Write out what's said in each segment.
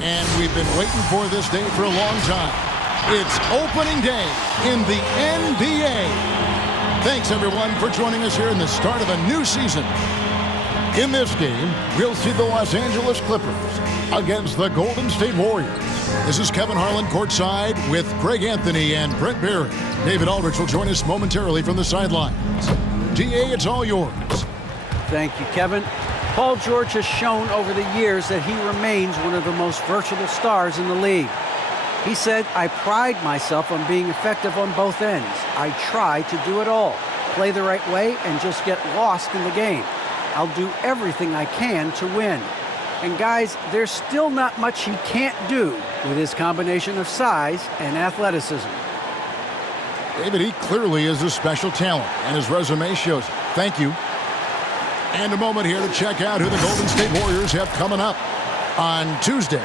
And we've been waiting for this day for a long time. It's opening day in the NBA. Thanks, everyone, for joining us here in the start of a new season. In this game, we'll see the Los Angeles Clippers against the Golden State Warriors. This is Kevin Harlan courtside with Greg Anthony and Brent Barry. David Aldridge will join us momentarily from the sidelines. DA, it's all yours. Thank you, Kevin. Paul George has shown over the years that he remains one of the most versatile stars in the league. He said, "I pride myself on being effective on both ends. I try to do it all, play the right way, and just get lost in the game. I'll do everything I can to win." And guys, there's still not much he can't do with his combination of size and athleticism. David, he clearly is a special talent, and his resume shows it. Thank you. And a moment here to check out who the Golden State Warriors have coming up on Tuesday.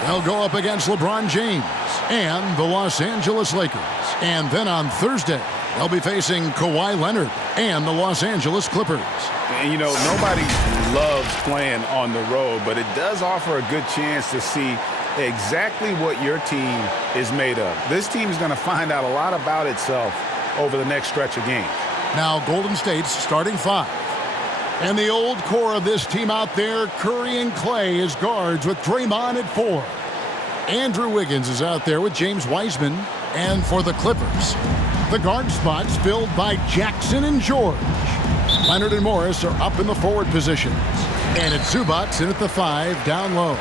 They'll go up against LeBron James and the Los Angeles Lakers. And then on Thursday, they'll be facing Kawhi Leonard and the Los Angeles Clippers. And, you know, nobody loves playing on the road, but it does offer a good chance to see exactly what your team is made of. This team is going to find out a lot about itself over the next stretch of games. Now, Golden State's starting five. And the old core of this team out there, Curry and Clay as guards with Draymond at 4. Andrew Wiggins is out there with James Wiseman. And for the Clippers, the guard spots filled by Jackson and George. Leonard and Morris are up in the forward positions. And it's Zubac in at the 5 down low.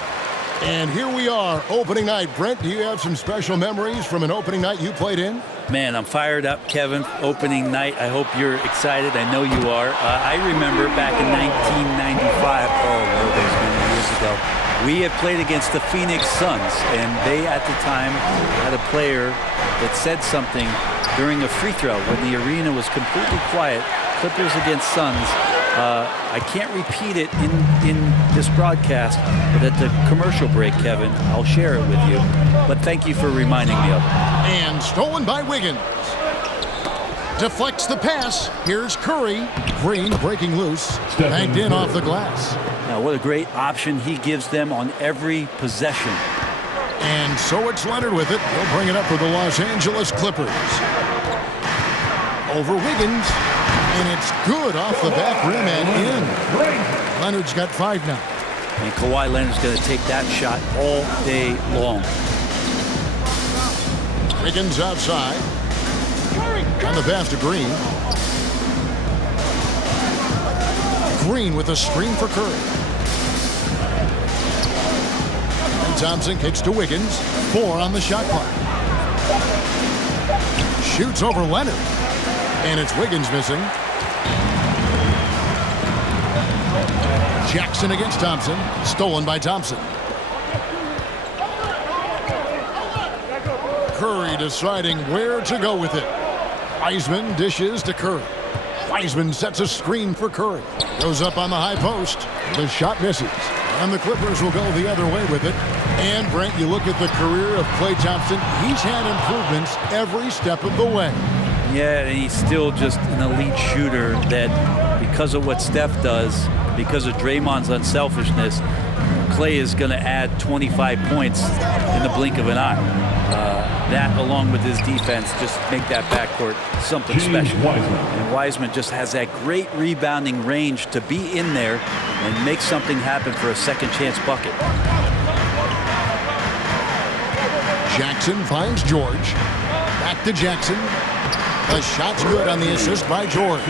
And here we are, opening night. Brent, do you have some special memories from an opening night you played in? Man, I'm fired up, Kevin. Opening night. I hope you're excited. I know you are. I remember back in 1995, those many years ago, we had played against the Phoenix Suns, and they at the time had a player that said something during a free throw when the arena was completely quiet. Clippers against Suns. I can't repeat it in this broadcast, but at the commercial break, Kevin, I'll share it with you. But thank you for reminding me of it. And stolen by Wiggins. Deflects the pass. Here's Curry. Green breaking loose. Banked in off the glass. Now, what a great option he gives them on every possession. And so it's Leonard with it. He'll bring it up for the Los Angeles Clippers. Over Wiggins. And it's good off the back rim and in. Leonard's got 5 now. And Kawhi Leonard's going to take that shot all day long. Wiggins outside. On the pass to Green. Green with a screen for Curry. And Thompson kicks to Wiggins. 4 on the shot clock. Shoots over Leonard. And it's Wiggins missing. Jackson against Thompson. Stolen by Thompson. Curry deciding where to go with it. Wiseman dishes to Curry. Wiseman sets a screen for Curry. Goes up on the high post. The shot misses. And the Clippers will go the other way with it. And, Brent, you look at the career of Klay Thompson. He's had improvements every step of the way. Yeah, and he's still just an elite shooter that because of what Steph does, because of Draymond's unselfishness, Klay is going to add 25 points in the blink of an eye. That, along with his defense, just make that backcourt something special. And Wiseman just has that great rebounding range to be in there and make something happen for a second chance bucket. Jackson finds George. Back to Jackson. The shot's good on the assist by George.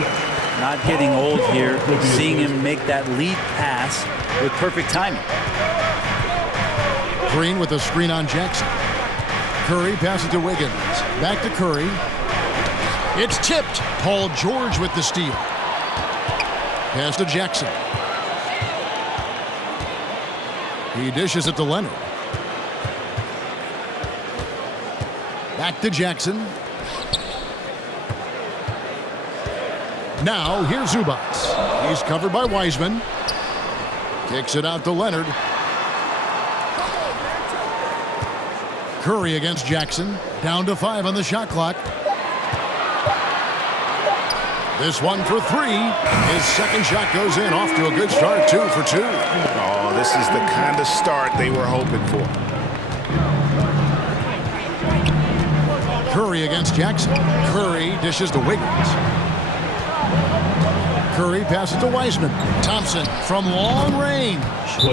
Not getting old here, seeing him make that lead pass with perfect timing. Green with a screen on Jackson. Curry passes to Wiggins. Back to Curry. It's tipped. Paul George with the steal. Pass to Jackson. He dishes it to Leonard. Back to Jackson. Now, here's Zubats. He's covered by Wiseman. Kicks it out to Leonard. Curry against Jackson. Down to 5 on the shot clock. This one for 3. His second shot goes in. Off to a good start. 2 for 2. Oh, this is the kind of start they were hoping for. Curry against Jackson. Curry dishes to Wiggins. Curry passes to Wiseman. Thompson from long range.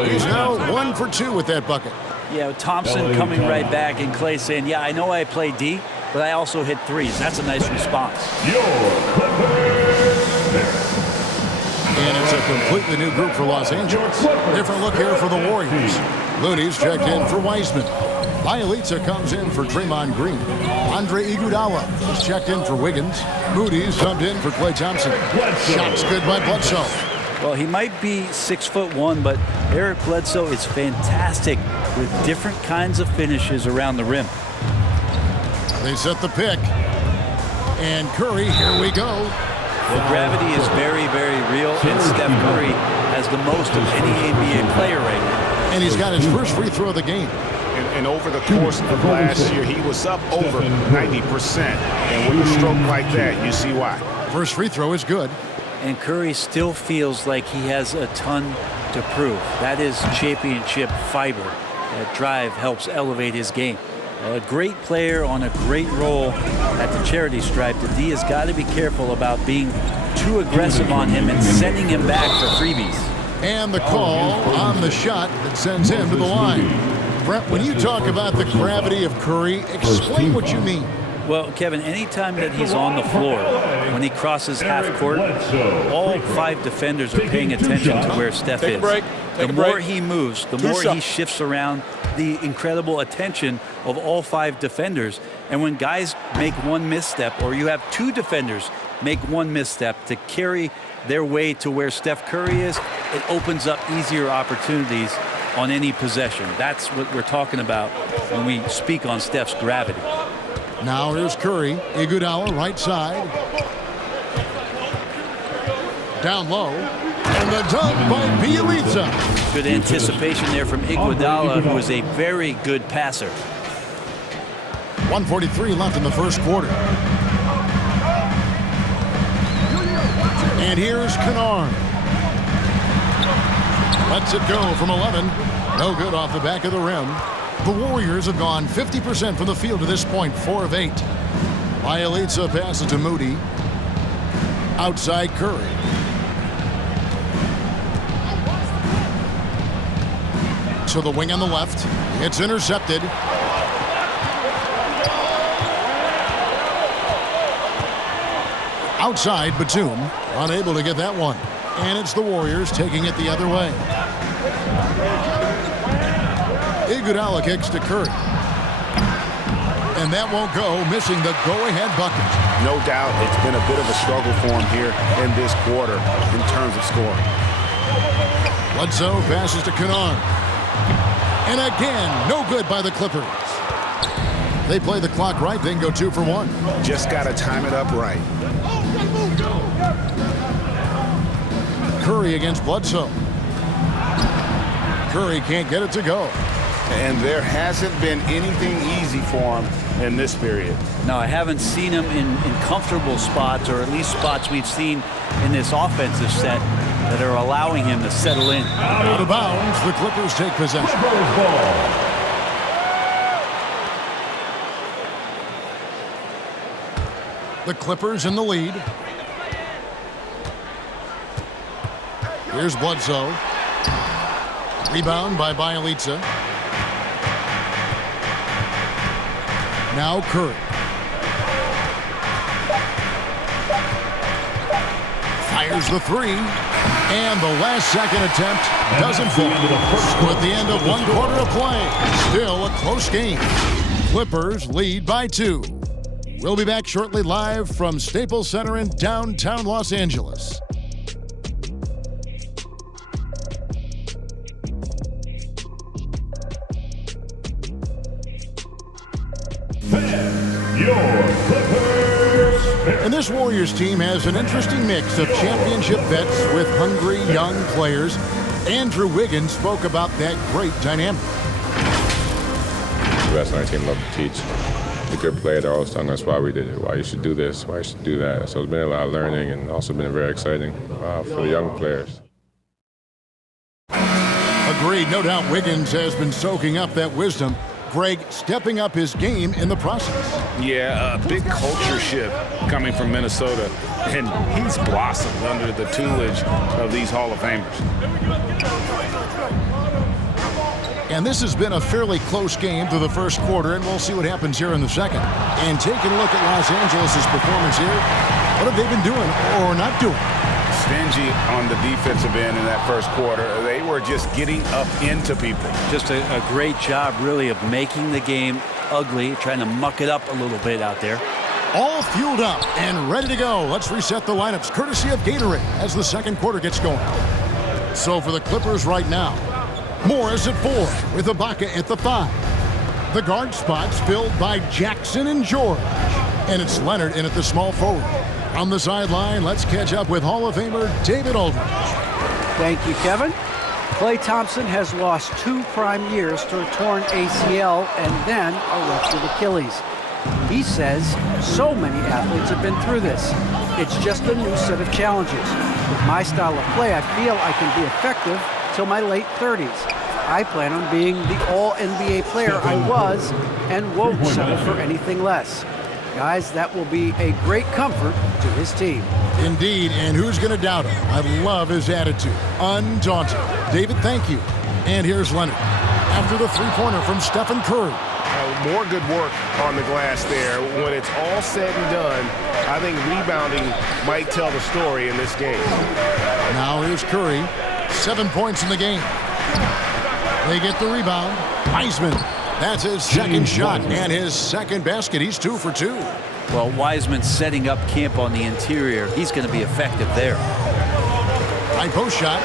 He's now 1 for 2 with that bucket. Yeah, Thompson coming right back, and Clay saying, yeah, I know I play D, but I also hit threes. That's a nice response. And it's a completely new group for Los Angeles. Different look here for the Warriors. Looney's checked in for Wiseman. Bielitsa comes in for Draymond Green. Andre Iguodala is checked in for Wiggins. Moody's subbed in for Klay Thompson. Shots good by Bledsoe. Well, he might be 6'1", but Eric Bledsoe is fantastic with different kinds of finishes around the rim. They set the pick. And Curry, here we go. The gravity is very, very real, and Steph Curry has the most of any NBA player right now. And he's got his first free throw of the game. And over the course of last year, he was up over 90%. And with a stroke like that, you see why. First free throw is good. And Curry still feels like he has a ton to prove. That is championship fiber. That drive helps elevate his game. A great player on a great role at the charity stripe. The D has got to be careful about being too aggressive on him and sending him back for freebies. And the call on the shot that sends him to the line. Brett, when you talk about the gravity of Curry, explain what you mean. Well, Kevin, anytime that he's on the floor, when he crosses half court, all 5 defenders are paying attention to where Steph is. The more he moves, the more he shifts around the incredible attention of all 5 defenders. And when guys make one misstep, or you have 2 defenders make one misstep to carry their way to where Steph Curry is, it opens up easier opportunities on any possession. That's what we're talking about when we speak on Steph's gravity. Now here's Curry. Iguodala right side. Down low. And the dunk by Bielitsa. Good anticipation there from Iguodala, who is a very good passer. 1:43 left in the first quarter. And here's Kennard. Lets it go from 11. No good off the back of the rim. The Warriors have gone 50% from the field to this point, 4 of 8. Bielitsa passes to Moody. Outside Curry. To the wing on the left. It's intercepted. Outside Batum. Unable to get that one. And it's the Warriors taking it the other way. Iguodala kicks to Curry. And that won't go, missing the go-ahead bucket. No doubt it's been a bit of a struggle for him here in this quarter in terms of scoring. Bledsoe passes to Kennard. And again, no good by the Clippers. They play the clock right, then go 2 for 1. Just got to time it up right. Curry against Bledsoe. Curry can't get it to go. And there hasn't been anything easy for him in this period. No, I haven't seen him in comfortable spots, or at least spots we've seen in this offensive set that are allowing him to settle in. Out of bounds, the Clippers take possession. The Clippers in the lead. Here's Bledsoe. Rebound by Bielitsa. Now Curry. Fires the 3. And the last second attempt doesn't fall. So at the end of 1 quarter of play, still a close game. Clippers lead by 2. We'll be back shortly live from Staples Center in downtown Los Angeles. Your Clippers And this Warriors team has an interesting mix of championship vets with hungry young players. Andrew Wiggins spoke about that great dynamic. The best on our team love to teach. The good player, they're always telling us why we did it, why you should do this, why you should do that. So it's been a lot of learning and also been very exciting for the young players. Agreed. No doubt Wiggins has been soaking up that wisdom. Greg stepping up his game in the process. Yeah, a big culture shift coming from Minnesota, and he's blossomed under the tutelage of these Hall of Famers. And this has been a fairly close game through the first quarter, and we'll see what happens here in the second. And taking a look at Los Angeles' performance here, what have they been doing or not doing? Stingy on the defensive end in that first quarter. They were just getting up into people. Just a great job, really, of making the game ugly, trying to muck it up a little bit out there. All fueled up and ready to go. Let's reset the lineups, courtesy of Gatorade, as the second quarter gets going. So for the Clippers right now, Morris at 4 with Ibaka at the 5. The guard spots filled by Jackson and George. And it's Leonard in at the small forward. On the sideline, let's catch up with Hall of Famer David Aldridge. Thank you, Kevin. Klay Thompson has lost 2 prime years to a torn ACL and then a ruptured Achilles. He says so many athletes have been through this. It's just a new set of challenges. With my style of play, I feel I can be effective till my late 30s. I plan on being the all-NBA player I was and won't settle for anything less. Guys, that will be a great comfort to his team. Indeed, and who's going to doubt him? I love his attitude. Undaunted. David, thank you. And here's Leonard. After the three-pointer from Stephen Curry. More good work on the glass there. When it's all said and done, I think rebounding might tell the story in this game. Now here's Curry. 7 points in the game. They get the rebound. Wiseman. That's his second shot and his second basket. He's 2 for 2. Well, Wiseman's setting up camp on the interior. He's going to be effective there. High post shot.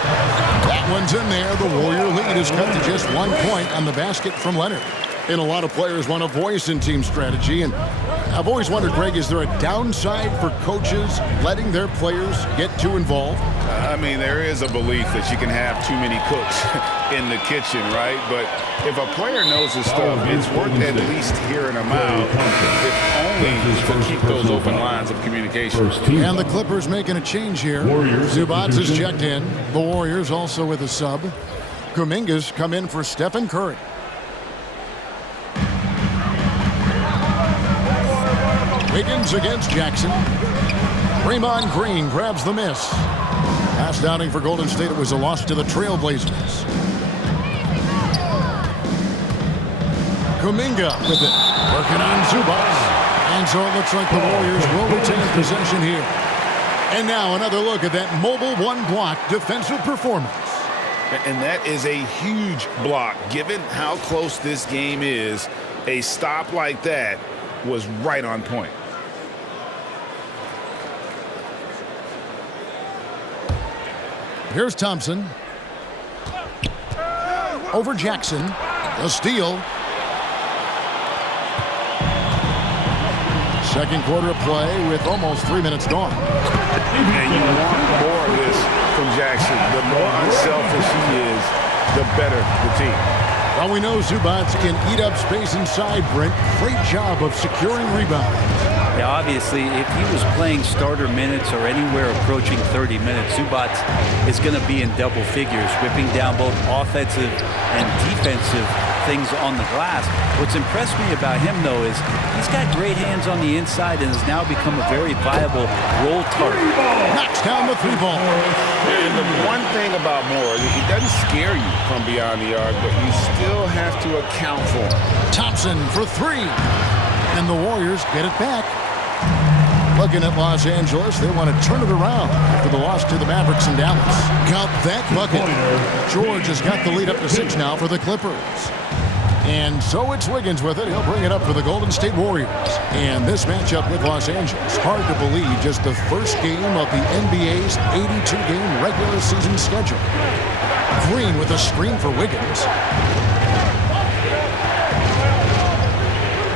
That one's in there. The Warrior lead is cut to just 1 point on the basket from Leonard. And a lot of players want a voice in team strategy. And I've always wondered, Greg, is there a downside for coaches letting their players get too involved? I mean, there is a belief that you can have too many cooks in the kitchen, right? But if a player knows his stuff, it's worth at least hearing them out, if only to keep those open lines of communication. And the Clippers making a change here. Zubac is checked in. The Warriors also with a sub. Kuminga's come in for Stephen Curry. Wiggins against Jackson. Draymond Green grabs the miss. Pass downing for Golden State. It was a loss to the Trailblazers. Kuminga with it. Working on Zubac. And so it looks like the Warriors will retain possession here. And now another look at that mobile one-block defensive performance. And that is a huge block. Given how close this game is, a stop like that was right on point. Here's Thompson. Over Jackson. A steal. Second quarter of play with almost 3 minutes gone. And you want more of this from Jackson. The more unselfish he is, the better the team. Well, we know Zubac can eat up space inside, Brent. Great job of securing rebounds. Yeah, obviously, if he was playing starter minutes or anywhere approaching 30 minutes, Zubac is going to be in double figures, whipping down both offensive and defensive things on the glass. What's impressed me about him, though, is he's got great hands on the inside and has now become a very viable roll target. Knocks down the 3-ball. And the one thing about Moore, he doesn't scare you from beyond the arc, but you still have to account for him. Thompson for 3. And the Warriors get it back. Looking at Los Angeles, they want to turn it around after the loss to the Mavericks in Dallas. Count that bucket. George has got the lead up to 6 now for the Clippers. And so it's Wiggins with it. He'll bring it up for the Golden State Warriors. And this matchup with Los Angeles, hard to believe, just the first game of the NBA's 82-game regular season schedule. Green with a screen for Wiggins.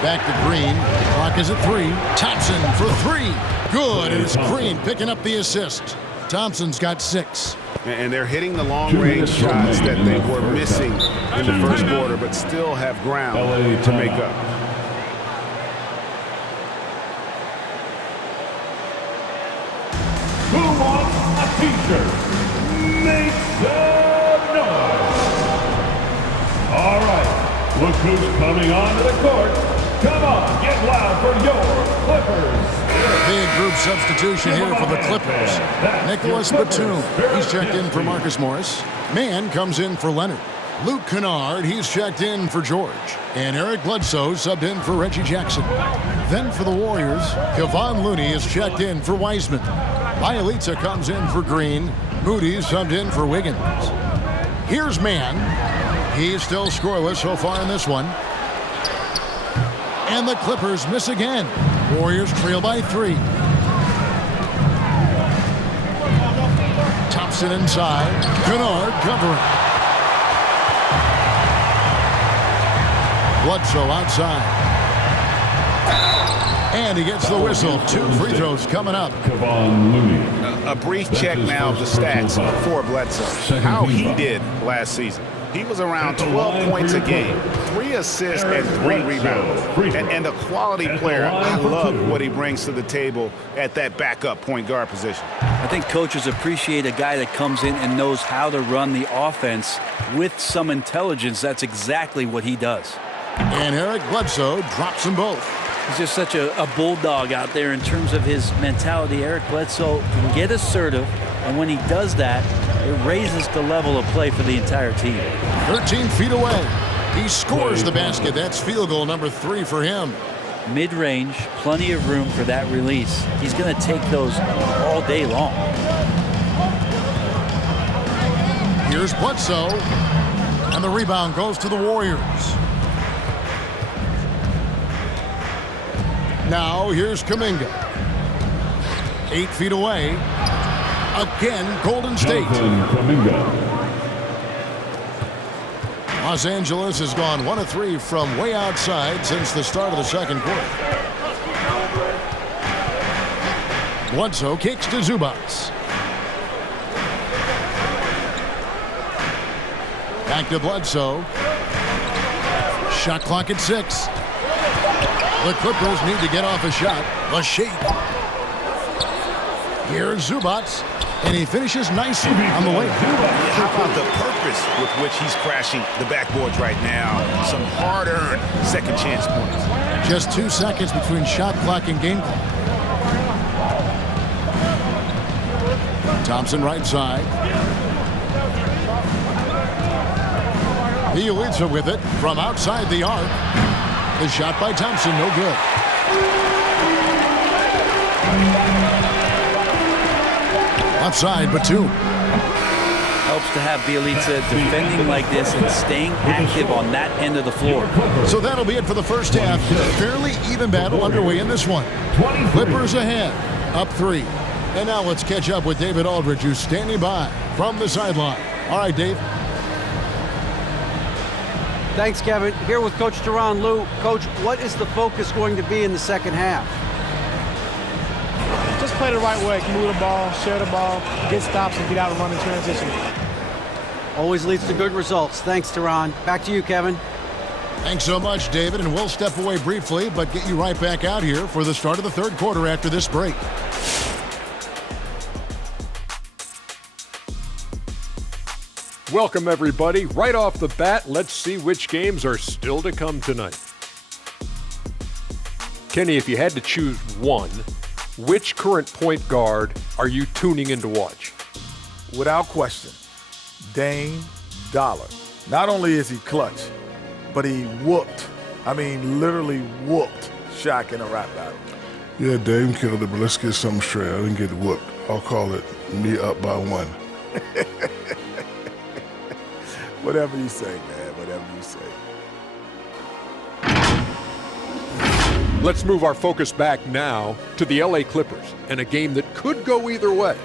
Back to Green. Clock is at 3. Thompson for 3. Good, and it's Green picking up the assist. Thompson's got 6. And they're hitting the long-range shots that they were missing in the first quarter, but still have ground to make up. Who wants a t-shirt? Make some noise. All right, look who's coming onto the court. Come on, get loud for your Clippers. Big group substitution here for the Clippers. Nicholas Batum, he's checked in for Marcus Morris. Mann comes in for Leonard. Luke Kennard, he's checked in for George. And Eric Bledsoe subbed in for Reggie Jackson. Then for the Warriors, Kevon Looney is checked in for Wiseman. Bielitsa comes in for Green. Moody subbed in for Wiggins. Here's Mann. He's still scoreless so far in this one. And the Clippers miss again. Warriors trail by 3. Thompson inside. Kennard covering. Bledsoe outside. And he gets the whistle. 2 free throws coming up. Kevon Looney. A brief check now of the stats for Bledsoe. How he did last season. He was around 12 points a game, 3 assists and 3 rebounds. And a quality player. I love what he brings to the table at that backup point guard position. I think coaches appreciate a guy that comes in and knows how to run the offense with some intelligence. That's exactly what he does. And Eric Bledsoe drops them both. He's just such a bulldog out there in terms of his mentality. Eric Bledsoe can get assertive, and when he does that, it raises the level of play for the entire team. 13 feet away. He scores the basket. That's field goal number 3 for him. Mid-range, plenty of room for that release. He's going to take those all day long. Here's Bledsoe, and the rebound goes to the Warriors. Now here's Kuminga. 8 feet away. Again, Golden State. Los Angeles has gone 1 of 3 from way outside since the start of the second quarter. Bledsoe kicks to Zubats. Back to Bledsoe. Shot clock at 6. The Clippers need to get off a shot. The shape. Here's Zubats, and he finishes nicely on the way. How about the purpose with which he's crashing the backboards right now? Some hard-earned second chance points. Just 2 seconds between shot clock and game clock. Thompson right side. Bielitsa with it from outside the arc. The shot by Thompson, no good. Outside, Batum. Helps to have Bielitsa defending like this and staying active on that end of the floor. So that'll be it for the first half. Fairly even battle underway in this one. Clippers ahead, up 3. And now let's catch up with David Aldridge, who's standing by from the sideline. All right, Dave. Thanks, Kevin. Here with Coach Tyronn Lue. Coach, what is the focus going to be in the second half? Just play the right way. Move the ball, share the ball, get stops, and get out and run in transition. Always leads to good results. Thanks, Tyronn. Back to you, Kevin. Thanks so much, David. And we'll step away briefly, but get you right back out here for the start of the third quarter after this break. Welcome, everybody. Right off the bat, let's see which games are still to come tonight. Kenny, if you had to choose one, which current point guard are you tuning in to watch? Without question, Dame Dollar. Not only is he clutch, but he whooped, literally whooped Shaq in a rap battle. Yeah, Dame killed it, but let's get something straight. I didn't get whooped. I'll call it me up by 1. Whatever you say, man, whatever you say. Let's move our focus back now to the LA Clippers and a game that could go either way.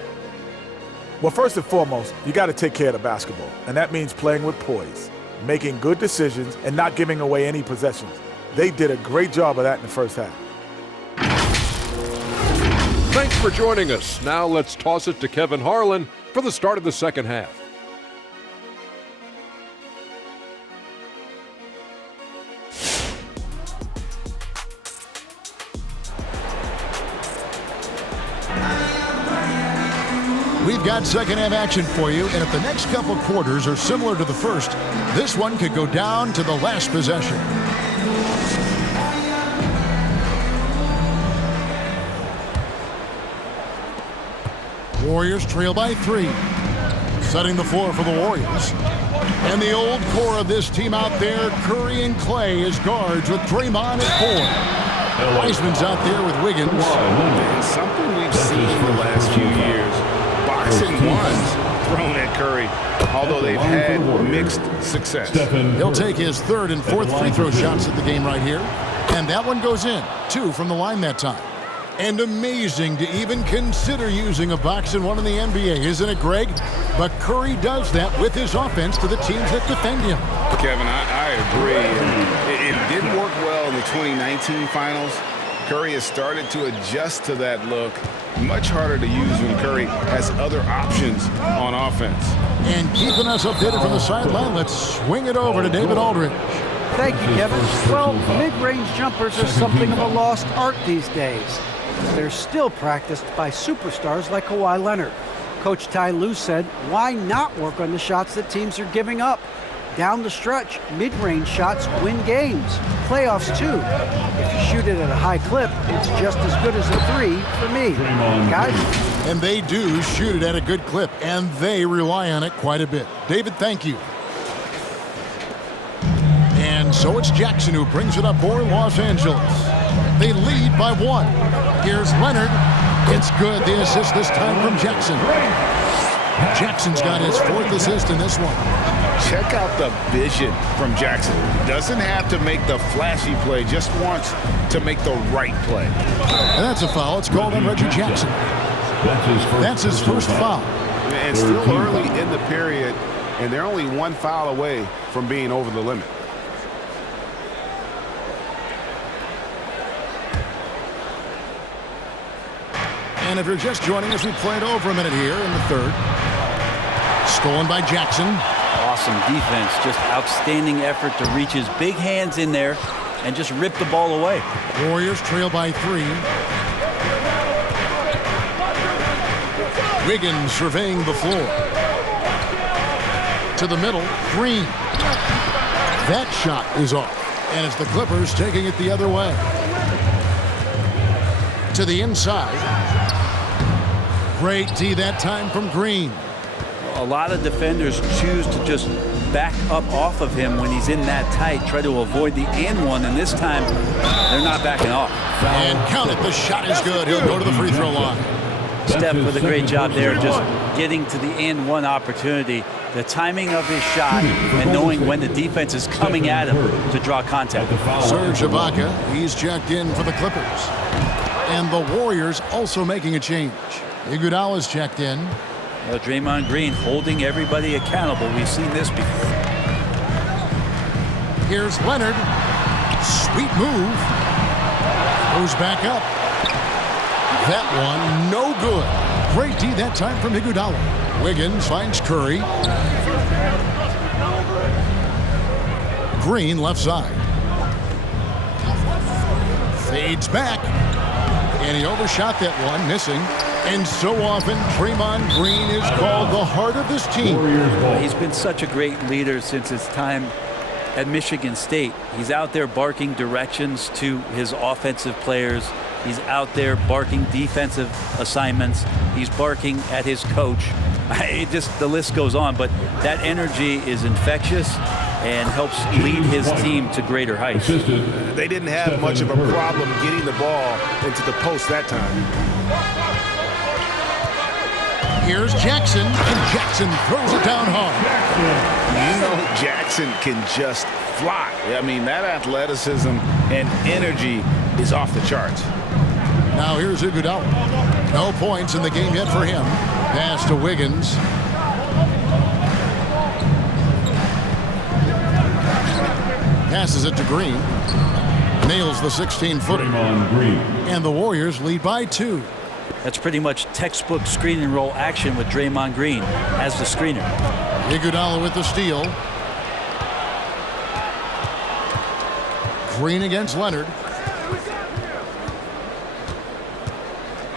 Well, first and foremost, you got to take care of the basketball, and that means playing with poise, making good decisions, and not giving away any possessions. They did a great job of that in the first half. Thanks for joining us. Now let's toss it to Kevin Harlan for the start of the second half. We've got second half action for you, and if the next couple quarters are similar to the first, this one could go down to the last possession. Warriors trail by 3. Setting the floor for the Warriors. And the old core of this team out there, Curry and Clay as guards with Draymond at 4. Wiseman's out there with Wiggins. And something we've seen the last few years, boxing ones thrown at Curry, although they've had mixed success. He'll take his third and fourth free throw shots at the game right here. And that one goes in. 2 from the line that time. And amazing to even consider using a boxing one in the NBA, isn't it, Greg? But Curry does that with his offense to the teams that defend him. Kevin, I agree. It didn't work well in the 2019 finals. Curry has started to adjust to that look. Much harder to use when Curry has other options on offense. And keeping us updated from the sideline, let's swing it over to David Aldridge. Thank you, Kevin. Well, mid-range jumpers are something of a lost art these days. They're still practiced by superstars like Kawhi Leonard. Coach Ty Lue said, why not work on the shots that teams are giving up? Down the stretch, mid-range shots win games. Playoffs, too. If you shoot it at a high clip, it's just as good as a 3 for me. Guys? And they do shoot it at a good clip, and they rely on it quite a bit. David, thank you. And so it's Jackson who brings it up for Los Angeles. They lead by 1. Here's Leonard. It's good. The assist this time from Jackson. Jackson's got his 4th assist in this one. Check out the vision from Jackson. Doesn't have to make the flashy play, just wants to make the right play. And that's a foul. It's called on Reggie Jackson. That's his first foul. And still early in the period, and they're only 1 foul away from being over the limit. And if you're just joining us, we played over a minute here in the third. Stolen by Jackson. Awesome defense. Just outstanding effort to reach his big hands in there and just rip the ball away. Warriors trail by 3. Wiggins surveying the floor. To the middle, Green. That shot is off. And it's the Clippers taking it the other way. To the inside. Great D that time from Green. A lot of defenders choose to just back up off of him when he's in that tight, try to avoid the and one, and this time they're not backing off. And count it, the shot is good. He'll go to the free throw line. Steph with a great job there, just getting to the and one opportunity. The timing of his shot and knowing when the defense is coming at him to draw contact. Serge Ibaka, he's checked in for the Clippers. And the Warriors also making a change. Iguodala's checked in. Well, Draymond Green holding everybody accountable. We've seen this before. Here's Leonard. Sweet move. Goes back up. That one, no good. Great D that time from Iguodala. Wiggins finds Curry. Green left side. Fades back. And he overshot that one, missing. And so often, Draymond Green is called the heart of this team. He's been such a great leader since his time at Michigan State. He's out there barking directions to his offensive players. He's out there barking defensive assignments. He's barking at his coach. The list goes on, but that energy is infectious and helps lead his team to greater heights. They didn't have much of a problem getting the ball into the post that time. Here's Jackson, and Jackson throws it down hard. You know Jackson can just fly. I mean, that athleticism and energy is off the charts. Now here's Iguodala. No points in the game yet for him. Pass to Wiggins. Passes it to Green. Nails the 16-footer. And the Warriors lead by 2. That's pretty much textbook screen and roll action with Draymond Green as the screener. Iguodala with the steal. Green against Leonard.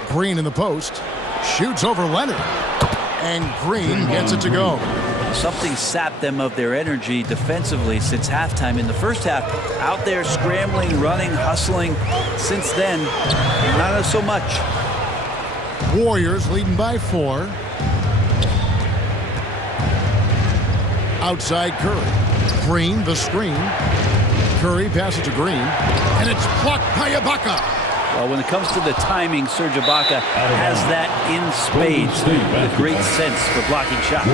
Green in the post. Shoots over Leonard. And Green gets it to go. Something sapped them of their energy defensively since halftime. In the first half, out there scrambling, running, hustling. Since then, not so much. Warriors leading by 4. Outside Curry. Green, the screen. Curry passes to Green. And it's blocked by Ibaka. Well, when it comes to the timing, Serge Ibaka has that in spades. A great sense for blocking shots.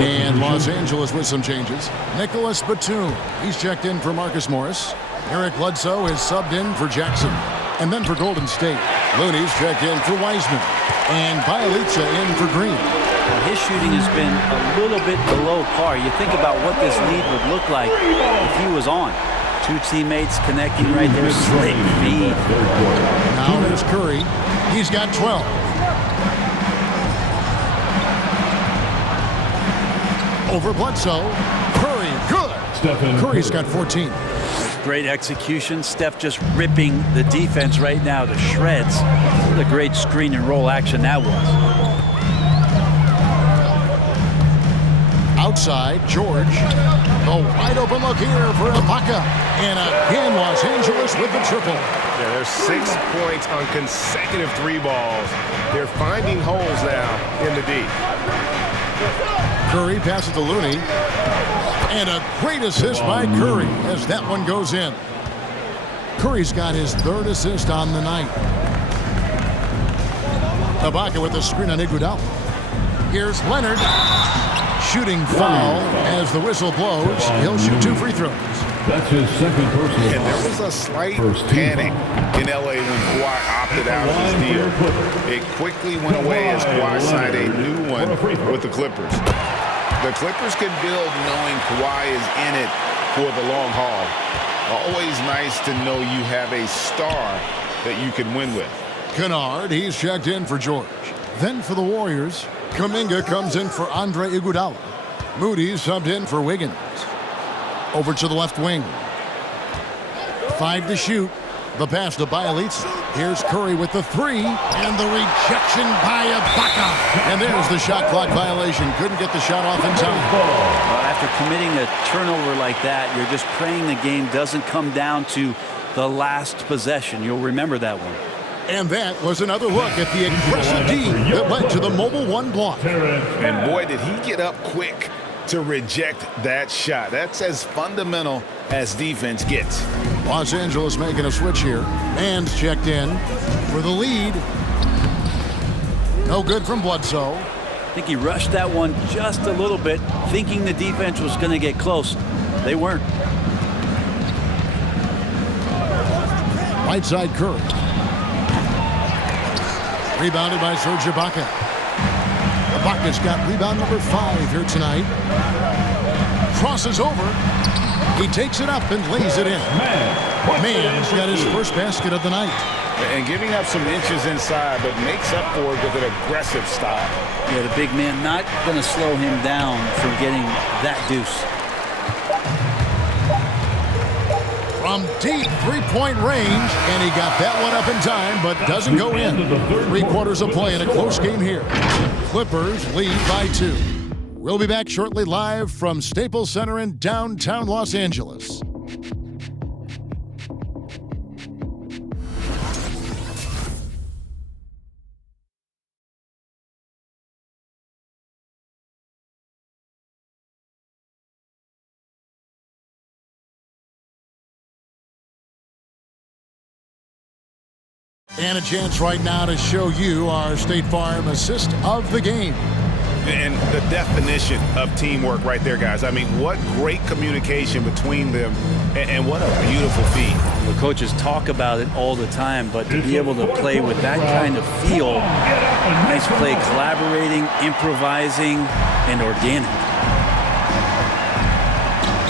And Los Angeles with some changes. Nicholas Batum. He's checked in for Marcus Morris. Eric Bledsoe is subbed in for Jackson. And then for Golden State, Looney's checked in for Wiseman. And Bielitsa in for Green. Well, his shooting has been a little bit below par. You think about what this lead would look like if he was on. 2 teammates connecting right there. Slick feed. Now there's Curry. He's got 12. Over Bledsoe. Curry, good. Curry's got 14. Great execution. Steph just ripping the defense right now to shreds. What a great screen and roll action that was. Outside, George. A wide open look here for Ibaka. And again, Los Angeles with the triple. Yeah, there's 6 points on consecutive 3 balls. They're finding holes now in the D. Curry passes to Looney. And a great assist by Curry as that one goes in. Curry's got his 3rd assist on the night. Ibaka with the screen on Iguodala. Here's Leonard. Shooting foul as the whistle blows. He'll shoot 2 free throws. That's his 2nd personal. And there was a slight panic in L.A. when Kawhi opted out of his deal. It quickly went away as Kawhi signed a new one with the Clippers. The Clippers can build knowing Kawhi is in it for the long haul. Always nice to know you have a star that you can win with. Kennard, he's checked in for George. Then for the Warriors, Kuminga comes in for Andre Iguodala. Moody's subbed in for Wiggins. Over to the left wing. 5 to shoot. The pass to Bielitsa. Here's Curry with the 3. And the rejection by Ibaka. And there's the shot clock violation. Couldn't get the shot off in time. Well, after committing a turnover like that, you're just praying the game doesn't come down to the last possession. You'll remember that one. And that was another look at the aggressive D that led to the Mobile 1 block. And boy, did he get up quick to reject that shot. That's as fundamental as defense gets. Los Angeles making a switch here. Man's checked in for the lead. No good from Bledsoe. I think he rushed that one just a little bit, thinking the defense was going to get close. They weren't. Right side Curry. Rebounded by Serge Ibaka. Ibaka's got rebound number 5 here tonight. Crosses over. He takes it up and lays it in. Man's got his first basket of the night. And giving up some inches inside, but makes up for it with an aggressive style. Yeah, the big man not going to slow him down from getting that deuce. From deep 3-point range, and he got that one up in time, but doesn't go in. 3 quarters of play in a close game here. Clippers lead by 2. We'll be back shortly live from Staples Center in downtown Los Angeles. And a chance right now to show you our State Farm assist of the game. And the definition of teamwork right there, guys. I mean, what great communication between them, and what a beautiful feat. The coaches talk about it all the time, but to be able to play with that kind of feel, nice play, collaborating, improvising, and organic.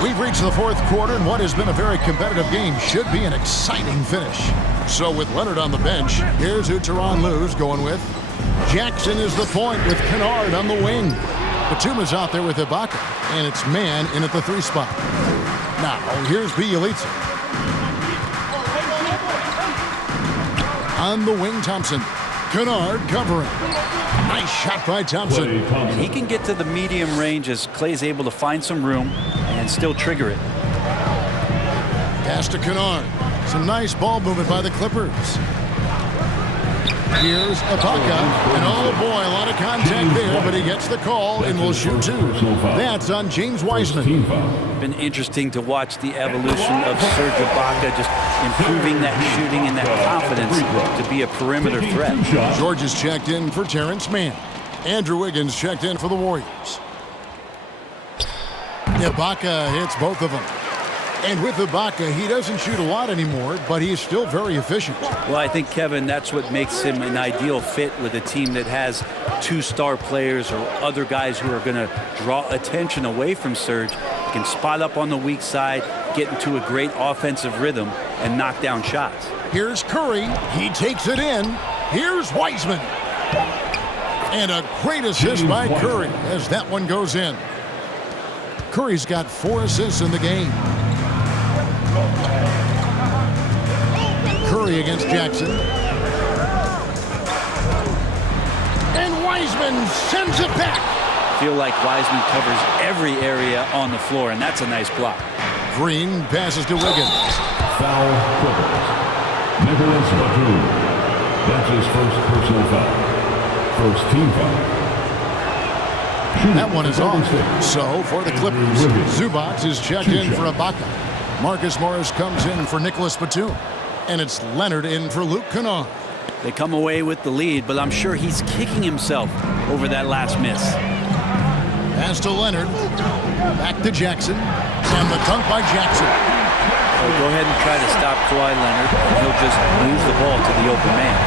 We've reached the 4th quarter, and what has been a very competitive game should be an exciting finish. So with Leonard on the bench, here's who Tyronn Lue's going with. Jackson is the point with Kennard on the wing. Batum is out there with Ibaka, and it's man in at the 3 spot. Now, here's Bjelica. On the wing, Thompson. Kennard covering. Nice shot by Thompson. And he can get to the medium range as Clay's able to find some room and still trigger it. Pass to Kennard. Some nice ball movement by the Clippers. Here's Ibaka. And oh boy, a lot of contact there, but he gets the call and will shoot 2. That's on James Wiseman. Been interesting to watch the evolution of Serge Ibaka, just improving that shooting and that confidence to be a perimeter threat. George is checked in for Terrence Mann. Andrew Wiggins checked in for the Warriors. Ibaka hits both of them. And with Ibaka, he doesn't shoot a lot anymore, but he's still very efficient. Well, I think, Kevin, that's what makes him an ideal fit with a team that has 2 star players or other guys who are going to draw attention away from Serge. He can spot up on the weak side, get into a great offensive rhythm, and knock down shots. Here's Curry. He takes it in. Here's Wiseman. And a great assist by Curry as that one goes in. Curry's got 4 assists in the game. Curry against Jackson. And Wiseman sends it back. Feel like Wiseman covers every area on the floor, and that's a nice block. Green passes to Wiggins. Foul Clippers. Nicholas Batum. That's his first personal foul. First team foul. That one is off. So for the Clippers, Zubac is checked in for Ibaka. Marcus Morris comes in for Nicholas Batum. And it's Leonard in for Luke Kennard. They come away with the lead, but I'm sure he's kicking himself over that last miss. Pass to Leonard. Back to Jackson. And the dunk by Jackson. So go ahead and try to stop Kawhi Leonard, and he'll just lose the ball to the open man.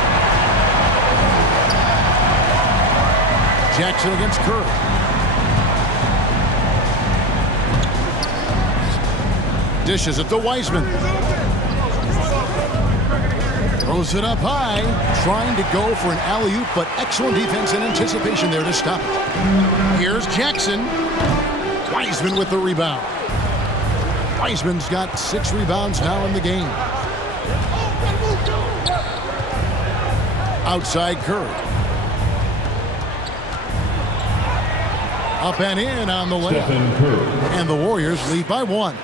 Jackson against Curry. Dishes it to Wiseman. Throws it up high, trying to go for an alley-oop, but excellent defense and anticipation there to stop it. Here's Jackson. Wiseman with the rebound. Wiseman's got 6 rebounds now in the game. Outside Curry. Up and in on the layup. And the Warriors lead by 1.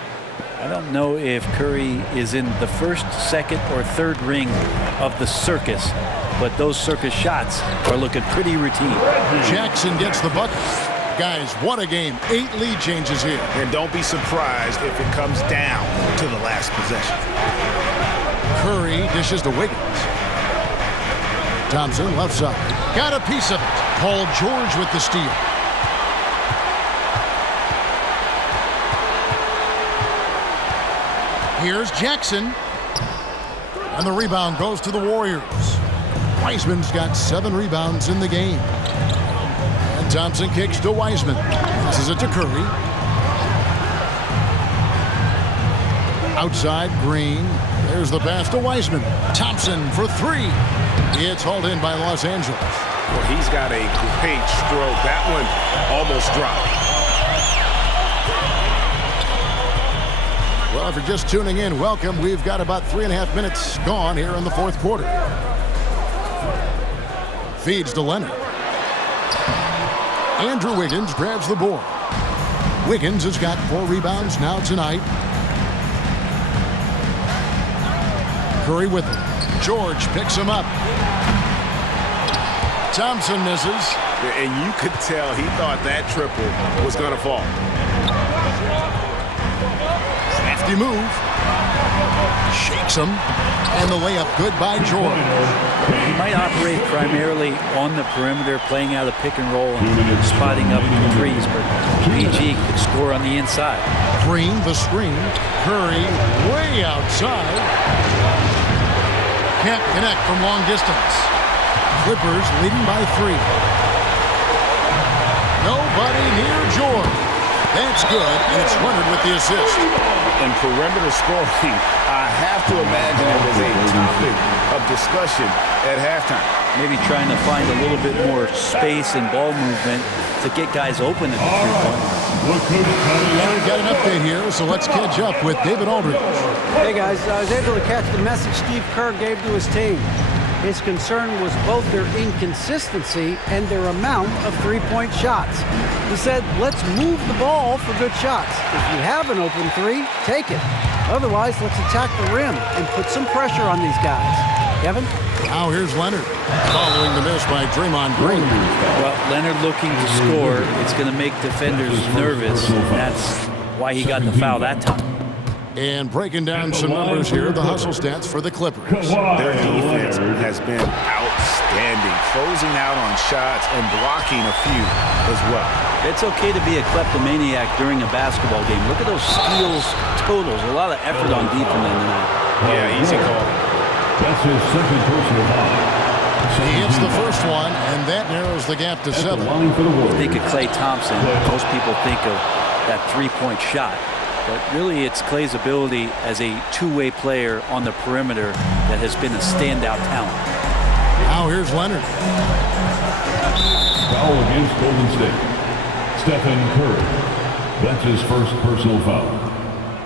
I don't know if Curry is in the first, second, or third ring of the circus, but those circus shots are looking pretty routine. Jackson gets the bucket. Guys, what a game. 8 lead changes here. And don't be surprised if it comes down to the last possession. Curry dishes to Wiggins. Thompson left side. Got a piece of it. Paul George with the steal. Here's Jackson. And the rebound goes to the Warriors. Wiseman's got 7 rebounds in the game. And Thompson kicks to Wiseman. Passes it to Curry. Outside, Green. There's the pass to Wiseman. Thompson for 3. It's hauled in by Los Angeles. Well, he's got a great stroke. That one almost dropped. Well, if you're just tuning in, welcome. We've got about 3.5 minutes gone here in the 4th quarter. Feeds to Leonard. Andrew Wiggins grabs the board. Wiggins has got 4 rebounds now tonight. Curry with him. George picks him up. Thompson misses. And you could tell he thought that triple was going to fall. Crafty move. Shakes him. And the layup good by George. He might operate primarily on the perimeter, playing out of pick and roll and spotting up threes, but PG could score on the inside. Green, the screen. Curry way outside. Can't connect from long distance. Clippers leading by 3. Nobody near George. That's good, and it's Leonard with the assist. and perimeter scoring, I have to imagine it was a topic of discussion at halftime. Maybe trying to find a little bit more space and ball movement to get guys open at the three-point. And we've got an update here, so let's catch up with David Aldridge. Hey guys, I was able to catch the message Steve Kerr gave to his team. His concern was both their inconsistency and their amount of three-point shots. He said, let's move the ball for good shots. If you have an open three, take it. Otherwise, let's attack the rim and put some pressure on these guys. Kevin? Now here's Leonard, following the miss by Draymond Green. Well, Leonard looking to score. It's going to make defenders nervous. That's why he got the foul that time. And breaking down some numbers here, the hustle stats for the Clippers. Their defense has been outstanding, closing out on shots and blocking a few as well. It's okay to be a kleptomaniac during a basketball game. Look at those steals totals. A lot of effort on defense tonight. Yeah, easy call. That's his second personal foul. He hits the first one, and that narrows the gap to 7. You think of Klay Thompson, most people think of that three-point shot. But really, it's Klay's ability as a two-way player on the perimeter that has been a standout talent. Now here's Leonard. Foul against Golden State. Stephen Curry. That's his first personal foul.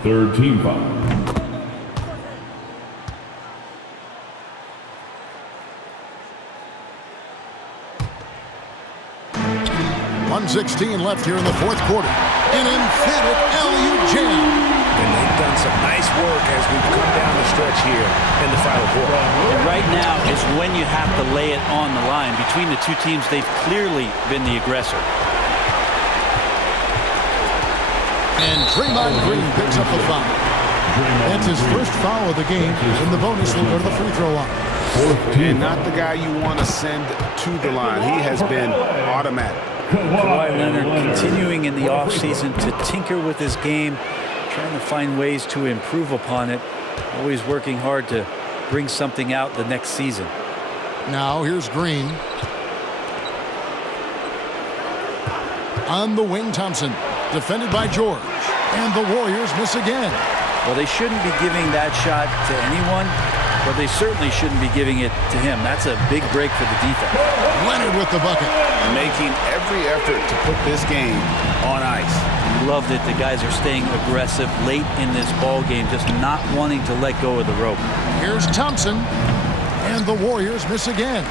Third team foul. 1:16 left here in the fourth quarter. An emphatic alley-oop jam. And they've done some nice work as we've come down the stretch here in the final quarter. And right now is when you have to lay it on the line. Between the two teams, they've clearly been the aggressor. And Draymond Green picks up the foul. That's his first foul of the game, and the bonus will go to the free throw line. And not the guy you want to send to the line. He has been automatic. Kawhi Leonard continuing in the offseason to tinker with his game, trying to find ways to improve upon it, always working hard to bring something out the next season. Now here's Green. On the wing, Thompson, defended by George. And the Warriors miss again. Well, they shouldn't be giving that shot to anyone, but they certainly shouldn't be giving it to him. That's a big break for the defense. Leonard with the bucket. Making every effort to put this game on ice. Love that the guys are staying aggressive late in this ball game, just not wanting to let go of the rope. Here's Thompson. And the Warriors miss again.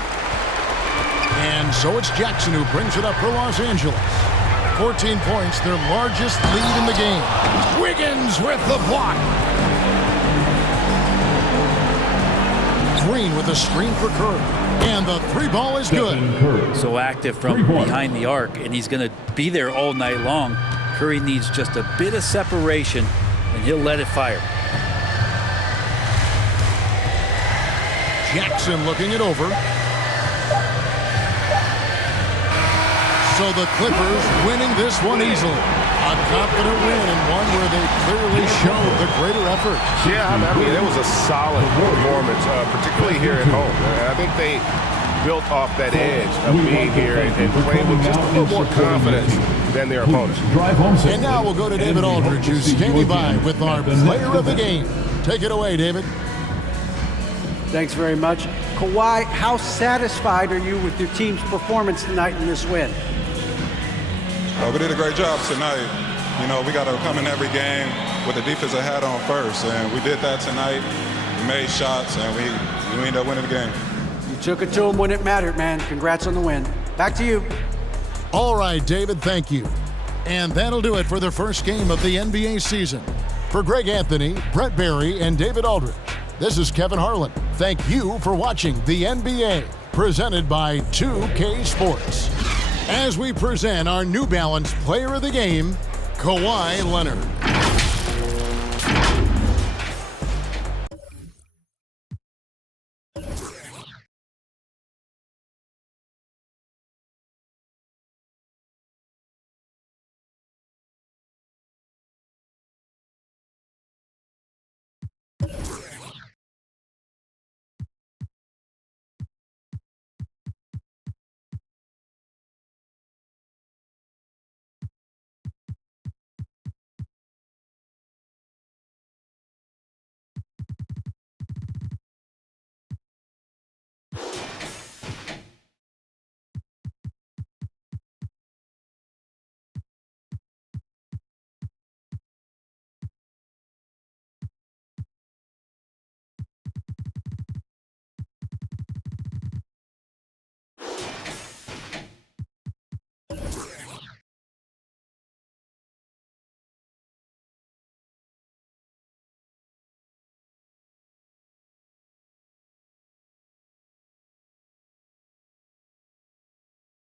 And so it's Jackson who brings it up for Los Angeles. 14 points, their largest lead in the game. Wiggins with the block. Green with a screen for Curry. And the three ball is good. So active from behind the arc, and he's going to be there all night long. Curry needs just a bit of separation, and he'll let it fire. Jackson looking it over. So the Clippers winning this one easily. A confident win and one where they clearly showed the greater effort. Yeah, I mean, it was a solid performance, particularly here at home. I think they built off that edge of being here and playing with just a little more confidence than their opponents. And now we'll go to David Aldridge, who's standing by with our player of the game. Take it away, David. Thanks very much. Kawhi, how satisfied are you with your team's performance tonight in this win? We did a great job tonight. You know, we got to come in every game with the defensive hat on first, and we did that tonight. We made shots, and we ended up winning the game. You took it to them when it mattered, man. Congrats on the win. Back to you. All right, David, thank you. And that'll do it for the first game of the NBA season. For Greg Anthony, Brett Barry, and David Aldridge, this is Kevin Harlan. Thank you for watching the NBA, presented by 2K Sports. As we present our New Balance Player of the Game, Kawhi Leonard.